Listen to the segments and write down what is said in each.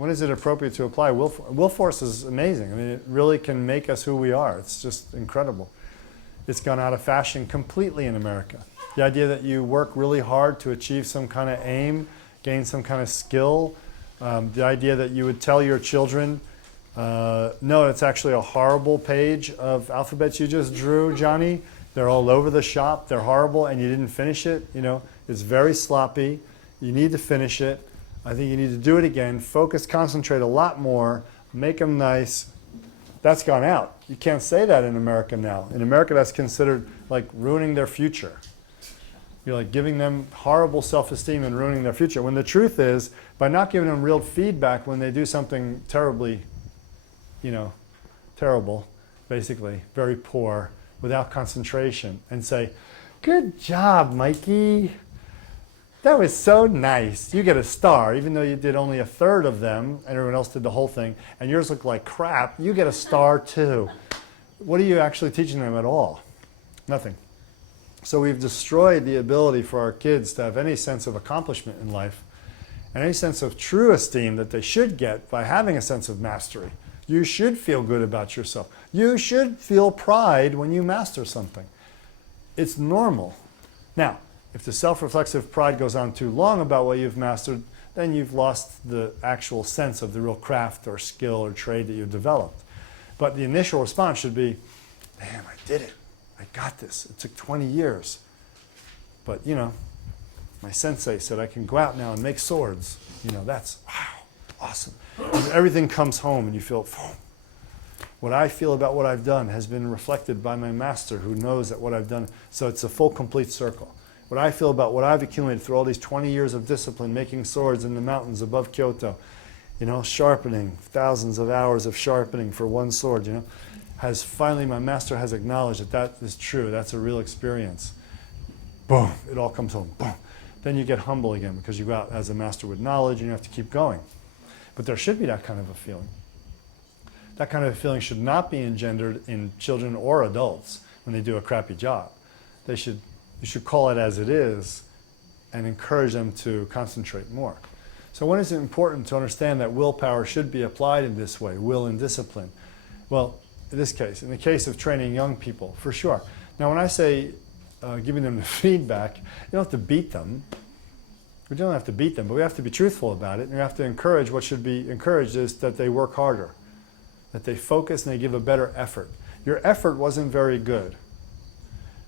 When is it appropriate to apply will force? Will force is amazing. I mean, it really can make us who we are. It's just incredible. It's gone out of fashion completely in America. The idea that you work really hard to achieve some kind of aim, gain some kind of skill, the idea that you would tell your children, no, it's actually a horrible page of alphabets you just drew, Johnny. They're all over the shop. They're horrible, and you didn't finish it. You know, it's very sloppy. You need to finish it. I think you need to do it again. Focus, concentrate a lot more. Make them nice. That's gone out. You can't say that in America now. In America, that's considered like ruining their future. You're like giving them horrible self-esteem and ruining their future. When the truth is, by not giving them real feedback when they do something terribly, you know, terrible, basically, very poor, without concentration, and say, good job, Mikey. That was so nice. You get a star, even though you did only a third of them, and everyone else did the whole thing, and yours looked like crap, you get a star too. What are you actually teaching them at all? Nothing. So we've destroyed the ability for our kids to have any sense of accomplishment in life, and any sense of true esteem that they should get by having a sense of mastery. You should feel good about yourself. You should feel pride when you master something. It's normal. Now, if the self-reflexive pride goes on too long about what you've mastered, then you've lost the actual sense of the real craft or skill or trade that you've developed. But the initial response should be, man, I did it. I got this. It took 20 years. But, you know, my sensei said I can go out now and make swords. You know, that's, wow, awesome. And everything comes home and you feel, what I feel about what I've done has been reflected by my master who knows that what I've done. So it's a full, complete circle. What I feel about what I've accumulated through all these 20 years of discipline, making swords in the mountains above Kyoto, you know, sharpening, thousands of hours of sharpening for one sword, you know, has finally, my master has acknowledged that that is true. That's a real experience. Boom, it all comes home, boom. Then you get humble again because you go out as a master with knowledge and you have to keep going. But there should be that kind of a feeling. That kind of a feeling should not be engendered in children or adults when they do a crappy job. You should call it as it is and encourage them to concentrate more. So when is it important to understand that willpower should be applied in this way, will and discipline? Well, in this case, in the case of training young people, for sure. Now when I say giving them the feedback, you don't have to beat them. We don't have to beat them, but we have to be truthful about it. And we have to encourage, what should be encouraged is that they work harder, that they focus and they give a better effort. Your effort wasn't very good.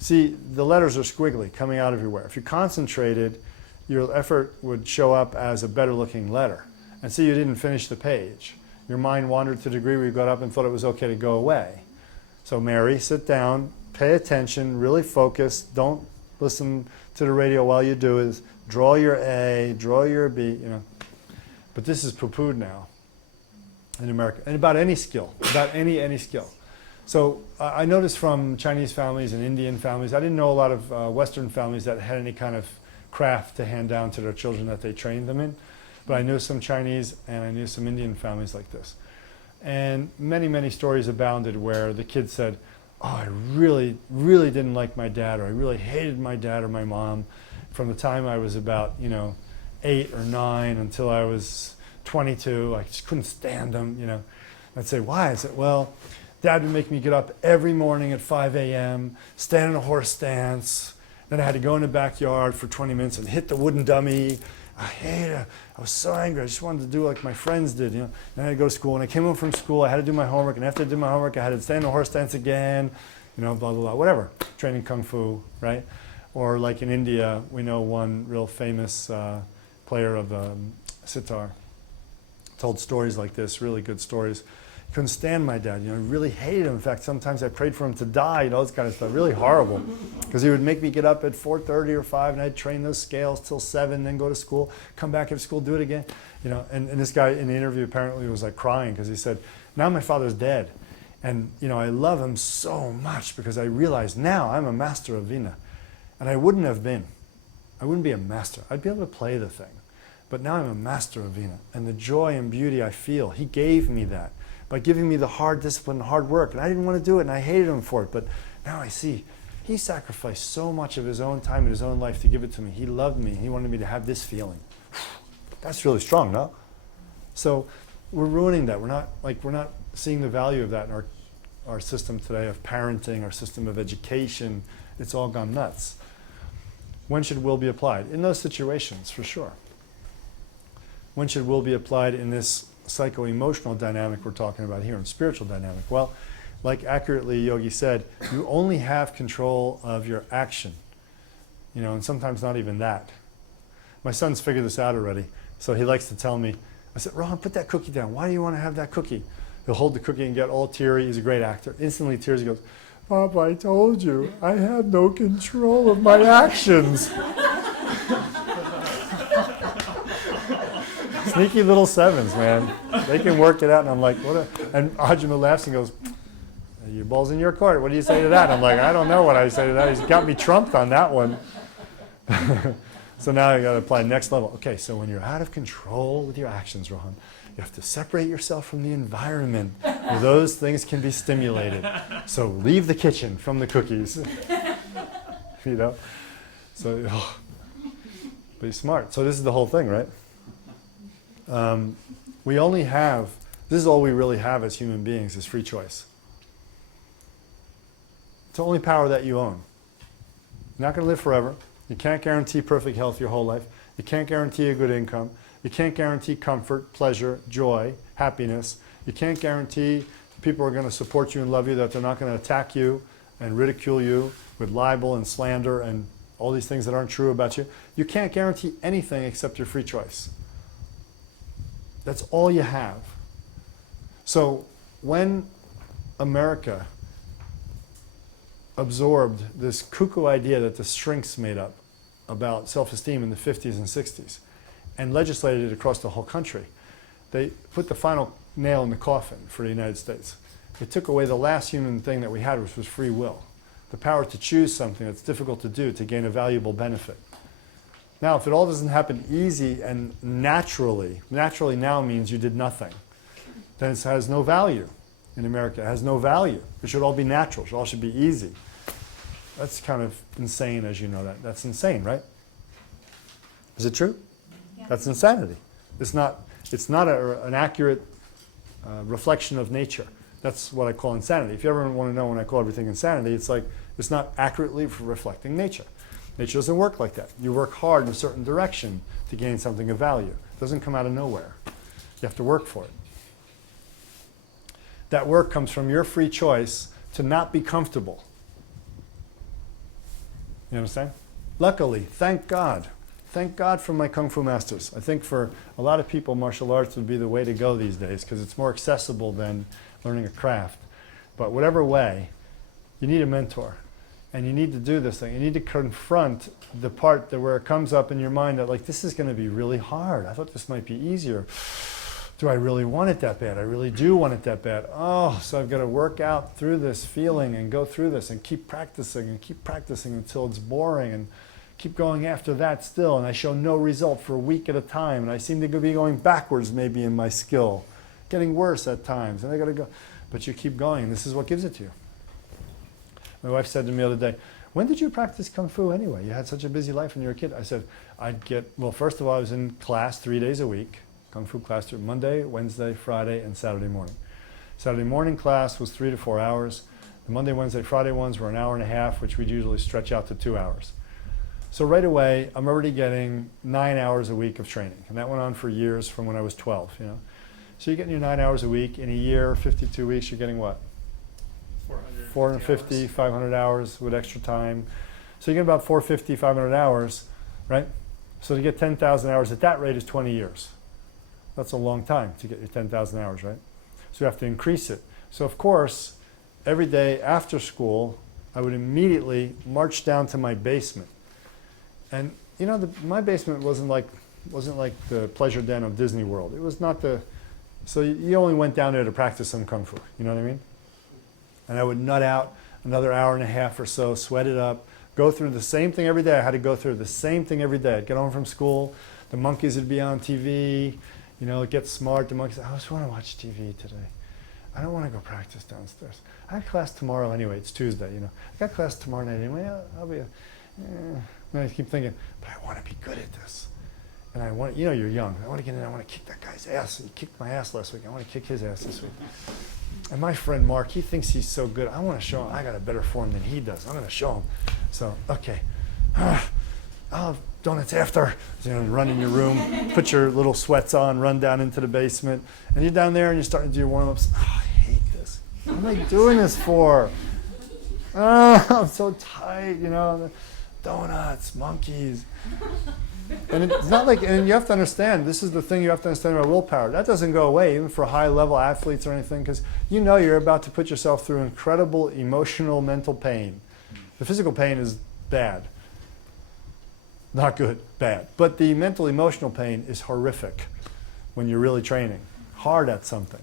See, the letters are squiggly coming out everywhere. If you concentrated, your effort would show up as a better looking letter. And see, you didn't finish the page. Your mind wandered to the degree where you got up and thought it was okay to go away. So Mary, sit down, pay attention, really focus, don't listen to the radio while you do it. Draw your A, draw your B, you know. But this is poo-pooed now in America, and about any skill, about any skill. So I noticed from Chinese families and Indian families, I didn't know a lot of Western families that had any kind of craft to hand down to their children that they trained them in. But I knew some Chinese and I knew some Indian families like this. And many, many stories abounded where the kid said, oh, I really, really didn't like my dad, or I really hated my dad or my mom from the time I was about, 8 or 9 until I was 22. I just couldn't stand them, I'd say, why? I said, well, Dad would make me get up every morning at 5 a.m., stand in a horse stance. Then I had to go in the backyard for 20 minutes and hit the wooden dummy. I hated it. I was so angry. I just wanted to do like my friends did, Then I had to go to school. And I came home from school. I had to do my homework. And after I did my homework, I had to stand in a horse stance again, blah, blah, blah, whatever. Training Kung Fu, right? Or like in India, we know one real famous player of sitar told stories like this, really good stories. Couldn't stand my dad, I really hated him. In fact, sometimes I prayed for him to die, this kind of stuff, really horrible. Because he would make me get up at 4:30 or 5 and I'd train those scales till 7, then go to school, come back after school, do it again. And this guy in the interview apparently was like crying because he said, now my father's dead. And I love him so much because I realize now I'm a master of Vina. And I wouldn't have been. I wouldn't be a master. I'd be able to play the thing. But now I'm a master of Vina. And the joy and beauty I feel, he gave me that by giving me the hard discipline and hard work. And I didn't want to do it, and I hated him for it. But now I see, he sacrificed so much of his own time and his own life to give it to me. He loved me. He wanted me to have this feeling. That's really strong, no? So we're ruining that. We're not seeing the value of that in our system today of parenting, our system of education. It's all gone nuts. When should will be applied? In those situations, for sure. When should will be applied in this psycho-emotional dynamic we're talking about here, and spiritual dynamic? Well, like accurately Yogi said, you only have control of your action. And sometimes not even that. My son's figured this out already, so he likes to tell me, I said, Rohan, put that cookie down. Why do you want to have that cookie? He'll hold the cookie and get all teary. He's a great actor. Instantly tears, he goes, Papa, I told you, I had no control of my actions. Sneaky little sevens, man. They can work it out, and I'm like, and Ajahn laughs and goes, your ball's in your court. What do you say to that? I'm like, I don't know what I say to that. He's got me trumped on that one. So now you got to apply next level. Okay, so when you're out of control with your actions, Rohan, you have to separate yourself from the environment where those things can be stimulated. So leave the kitchen from the cookies. So be smart. So this is the whole thing, right? We only have, this is all we really have as human beings, is free choice. It's the only power that you own. You're not going to live forever. You can't guarantee perfect health your whole life. You can't guarantee a good income. You can't guarantee comfort, pleasure, joy, happiness. You can't guarantee people are going to support you and love you, that they're not going to attack you and ridicule you with libel and slander and all these things that aren't true about you. You can't guarantee anything except your free choice. That's all you have. So when America absorbed this cuckoo idea that the shrinks made up about self-esteem in the 50s and 60s and legislated it across the whole country, they put the final nail in the coffin for the United States. It took away the last human thing that we had, which was free will. The power to choose something that's difficult to do to gain a valuable benefit. Now, if it all doesn't happen easy and naturally now means you did nothing, then it has no value in America. It has no value. It should all be natural. It all should be easy. That's kind of insane, as you know that. That's insane, right? Is it true? Yeah. That's insanity. It's not an accurate reflection of nature. That's what I call insanity. If you ever want to know when I call everything insanity, it's like it's not accurately reflecting nature. Nature doesn't work like that. You work hard in a certain direction to gain something of value. It doesn't come out of nowhere. You have to work for it. That work comes from your free choice to not be comfortable. You understand? Luckily, thank God. Thank God for my Kung Fu masters. I think for a lot of people, martial arts would be the way to go these days because it's more accessible than learning a craft. But whatever way, you need a mentor. And you need to do this thing. You need to confront the part where it comes up in your mind that, like, this is going to be really hard. I thought this might be easier. Do I really want it that bad? I really do want it that bad. Oh, so I've got to work out through this feeling and go through this and keep practicing until it's boring and keep going after that still. And I show no result for a week at a time. And I seem to be going backwards maybe in my skill, getting worse at times. And I got to go. But you keep going. And this is what gives it to you. My wife said to me the other day, when did you practice Kung Fu anyway? You had such a busy life when you were a kid. I said, well, first of all, I was in class 3 days a week, Kung Fu class, Monday, Wednesday, Friday, and Saturday morning. Saturday morning class was 3 to 4 hours. The Monday, Wednesday, Friday ones were an hour and a half, which we'd usually stretch out to 2 hours. So right away, I'm already getting 9 hours a week of training. And that went on for years from when I was 12, So you're getting your 9 hours a week. In a year, 52 weeks, you're getting what? 450, 500 hours with extra time. So you get about 450, 500 hours, right? So to get 10,000 hours at that rate is 20 years. That's a long time to get your 10,000 hours, right? So you have to increase it. So of course, every day after school, I would immediately march down to my basement. And my basement wasn't like the pleasure den of Disney World. It was not so you only went down there to practice some Kung Fu, you know what I mean? And I would nut out another hour and a half or so, sweat it up, go through the same thing every day. I had to go through the same thing every day. I'd get home from school, the monkeys would be on TV, get smart. The monkeys, I just want to watch TV today. I don't want to go practice downstairs. I have class tomorrow anyway. It's Tuesday, I got class tomorrow night anyway. I'll be. And I keep thinking, but I want to be good at this. And I want, you're young. I want to get in. I want to kick that guy's ass. He kicked my ass last week. I want to kick his ass this week. And my friend Mark, he thinks he's so good. I want to show him. I got a better form than he does. I'm going to show him. So, okay. I'll have donuts after. Run in your room, put your little sweats on, run down into the basement. And you're down there and you're starting to do your warm-ups. Oh, I hate this. What am I doing this for? Oh, I'm so tight, Donuts, monkeys. And it's not like, and you have to understand, this is the thing you have to understand about willpower. That doesn't go away, even for high-level athletes or anything, because you're about to put yourself through incredible emotional, mental pain. The physical pain is bad. Not good, bad. But the mental, emotional pain is horrific when you're really training hard at something.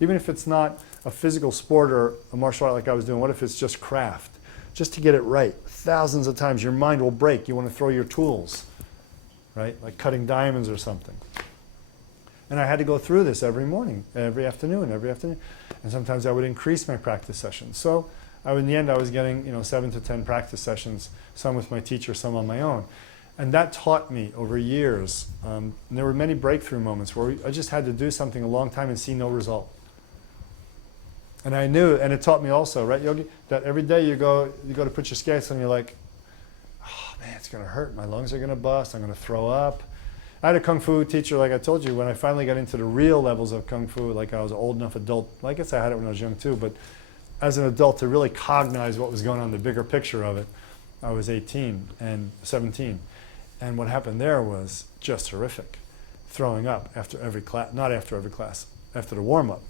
Even if it's not a physical sport or a martial art like I was doing, what if it's just craft? Just to get it right. Thousands of times your mind will break. You want to throw your tools, right? Like cutting diamonds or something. And I had to go through this every morning, every afternoon. And sometimes I would increase my practice sessions. So in the end, I was getting 7 to 10 practice sessions, some with my teacher, some on my own. And that taught me over years. And there were many breakthrough moments where I just had to do something a long time and see no result. And I knew, and it taught me also, right, Yogi, that every day you go to put your skates on, you're like, oh man, it's going to hurt. My lungs are going to bust. I'm going to throw up. I had a Kung Fu teacher, like I told you, when I finally got into the real levels of Kung Fu, like I was an old enough adult. Well, I guess I had it when I was young too, but as an adult to really cognize what was going on, the bigger picture of it, I was 18 and 17. And what happened there was just horrific. Throwing up after every class, not after every class, after the warm-up.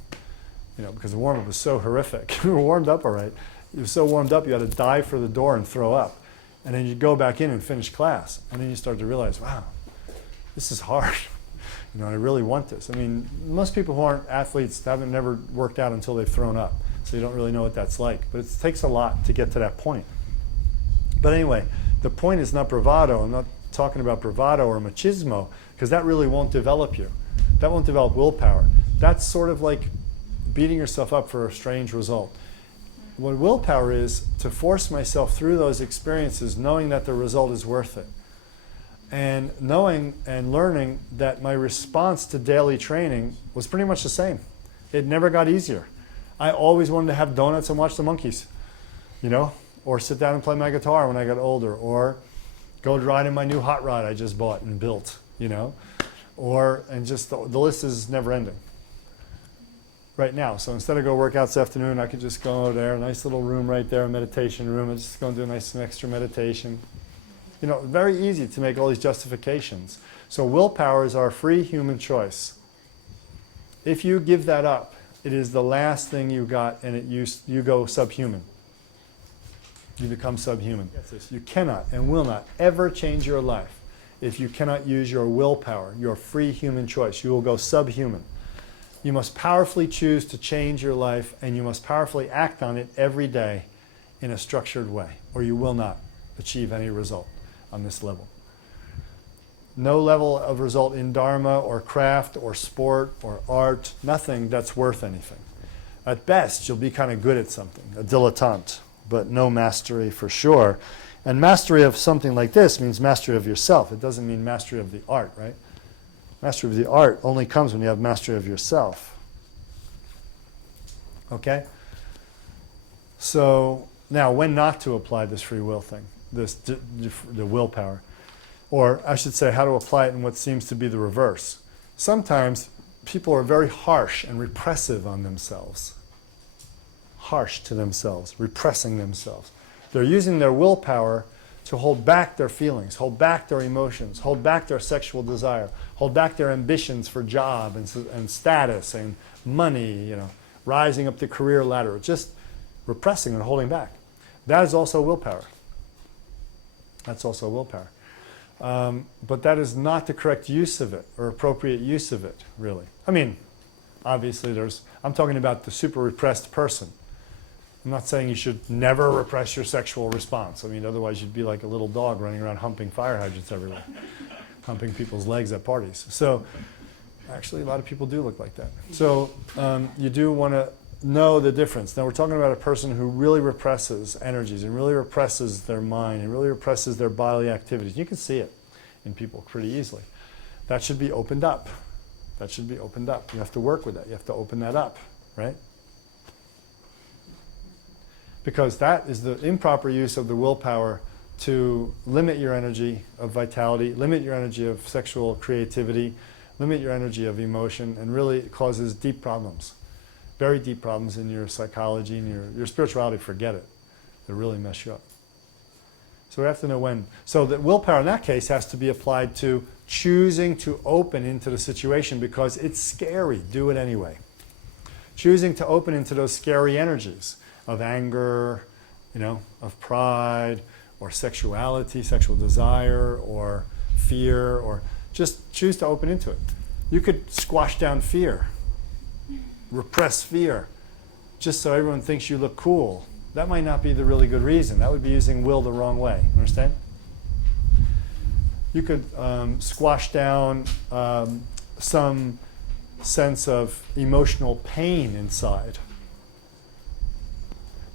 Because the warm-up was so horrific. We were warmed up all right. You were so warmed up you had to dive for the door and throw up. And then you'd go back in and finish class. And then you start to realize, wow, this is hard. I really want this. I mean, most people who aren't athletes haven't never worked out until they've thrown up. So you don't really know what that's like. But it takes a lot to get to that point. But anyway, the point is not bravado. I'm not talking about bravado or machismo, because that really won't develop you. That won't develop willpower. That's sort of like beating yourself up for a strange result. What willpower is to force myself through those experiences knowing that the result is worth it. And knowing and learning that my response to daily training was pretty much the same. It never got easier. I always wanted to have donuts and watch the monkeys, or sit down and play my guitar when I got older, or go ride in my new hot rod I just bought and built, and just the list is never ending. Right now. So instead of go work out this afternoon, I could just go there, a nice little room right there, a meditation room, and just go and do a nice extra meditation. Very easy to make all these justifications. So willpower is our free human choice. If you give that up, it is the last thing you got, and you go subhuman. You become subhuman. You cannot and will not ever change your life if you cannot use your willpower, your free human choice. You will go subhuman. You must powerfully choose to change your life, and you must powerfully act on it every day in a structured way, or you will not achieve any result on this level. No level of result in Dharma or craft or sport or art, nothing that's worth anything. At best, you'll be kind of good at something, a dilettante, but no mastery for sure. And mastery of something like this means mastery of yourself. It doesn't mean mastery of the art, right? Mastery of the art only comes when you have mastery of yourself. Okay? So now, when not to apply this free will thing, the willpower, or I should say, how to apply it in what seems to be the reverse. Sometimes people are very harsh and repressive on themselves. Harsh to themselves, repressing themselves. They're using their willpower to hold back their feelings, hold back their emotions, hold back their sexual desire, hold back their ambitions for job and status and money, rising up the career ladder, just repressing and holding back. That is also willpower. That's also willpower. But that is not the correct use of it or appropriate use of it, really. I mean, obviously I'm talking about the super repressed person. I'm not saying you should never repress your sexual response. I mean, otherwise you'd be like a little dog running around humping fire hydrants everywhere, humping people's legs at parties. So, actually, a lot of people do look like that. So, you do want to know the difference. Now, we're talking about a person who really represses energies and really represses their mind and really represses their bodily activities. You can see it in people pretty easily. that should be opened up. That should be opened up. You have to work with that. You have to open that up, right? Because that is the improper use of the willpower to limit your energy of vitality, limit your energy of sexual creativity, limit your energy of emotion, and really it causes deep problems. Very deep problems in your psychology and your spirituality, forget it. They really mess you up. So we have to know when. So that willpower in that case has to be applied to choosing to open into the situation because it's scary. Do it anyway. Choosing to open into those scary energies of anger, of pride, or sexuality, sexual desire, or fear, or just choose to open into it. You could squash down fear, repress fear, just so everyone thinks you look cool. That might not be the really good reason. That would be using will the wrong way. Understand? You could squash down some sense of emotional pain inside.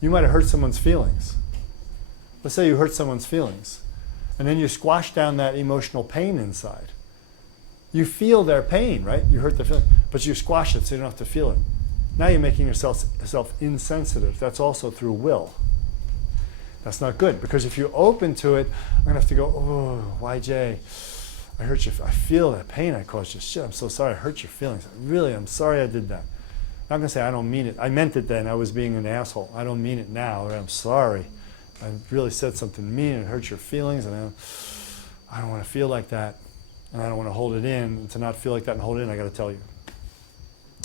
You might have hurt someone's feelings. Let's say you hurt someone's feelings, and then you squash down that emotional pain inside. You feel their pain, right? You hurt their feelings, but you squash it so you don't have to feel it. Now you're making yourself insensitive. That's also through will. That's not good, because if you open to it, I'm going to have to go, oh, YJ, I hurt you. I feel that pain I caused you. Shit, I'm so sorry I hurt your feelings. Really, I'm sorry I did that. I'm not going to say I don't mean it. I meant it then. I was being an asshole. I don't mean it now. Or I'm sorry. I really said something mean and hurt your feelings, and I don't want to feel like that, and I don't want to hold it in. And to not feel like that and hold it in, I got to tell you,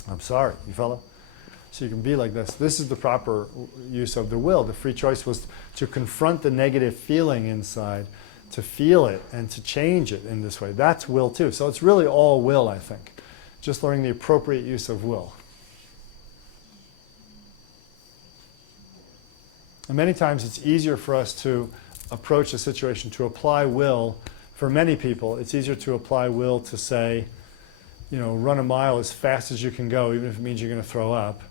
I'm sorry. You follow? So you can be like this. This is the proper use of the will. The free choice was to confront the negative feeling inside, to feel it, and to change it in this way. That's will too. So it's really all will, I think. Just learning the appropriate use of will. And many times it's easier for us to approach a situation, to apply will. For many people, it's easier to apply will to say, run a mile as fast as you can go, even if it means you're going to throw up,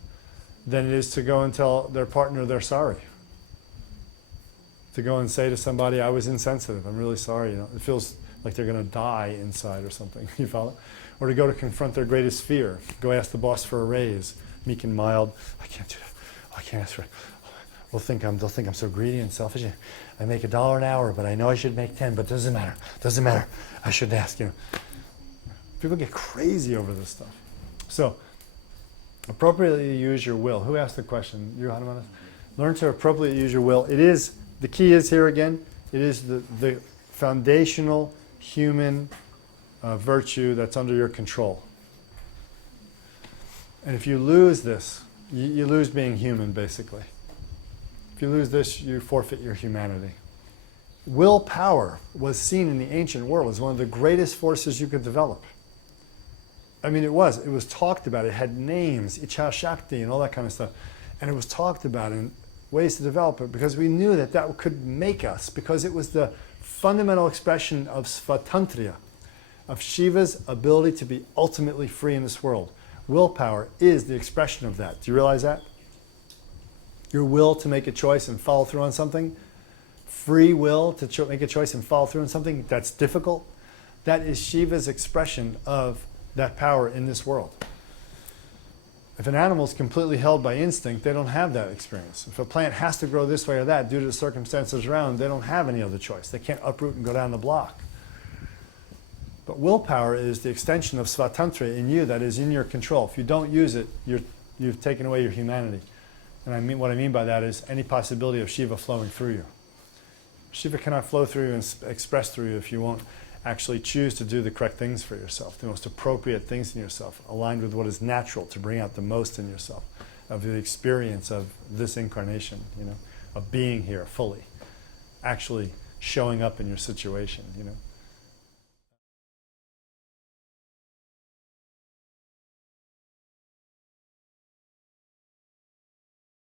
than it is to go and tell their partner they're sorry. To go and say to somebody, I was insensitive, I'm really sorry. It feels like they're going to die inside or something. You follow? Or to go to confront their greatest fear. Go ask the boss for a raise, meek and mild. I can't do that. Oh, I can't ask for it. They'll think I'm so greedy and selfish. I make $1 an hour, but I know I should make 10. But it doesn't matter. Doesn't matter. I shouldn't ask. People get crazy over this stuff. So, appropriately use your will. Who asked the question? You, Hanuman? Learn to appropriately use your will. The key is here again. It is the foundational human virtue that's under your control. And if you lose this, you lose being human, basically. If you lose this, you forfeit your humanity. Willpower was seen in the ancient world as one of the greatest forces you could develop. I mean, it was talked about. It had names, Icha Shakti and all that kind of stuff. And it was talked about in ways to develop it because we knew that could make us, because it was the fundamental expression of Svatantriya, of Shiva's ability to be ultimately free in this world. Willpower is the expression of that. Do you realize that? Your will to make a choice and follow through on something, free will to make a choice and follow through on something that's difficult, that is Shiva's expression of that power in this world. If an animal is completely held by instinct, they don't have that experience. If a plant has to grow this way or that due to the circumstances around, they don't have any other choice. They can't uproot and go down the block. But willpower is the extension of Svatantriya in you that is in your control. If you don't use it, you've taken away your humanity. And what I mean by that is any possibility of Shiva flowing through you. Shiva cannot flow through you and express through you if you won't actually choose to do the correct things for yourself, the most appropriate things in yourself, aligned with what is natural to bring out the most in yourself, of the experience of this incarnation, of being here fully, actually showing up in your situation,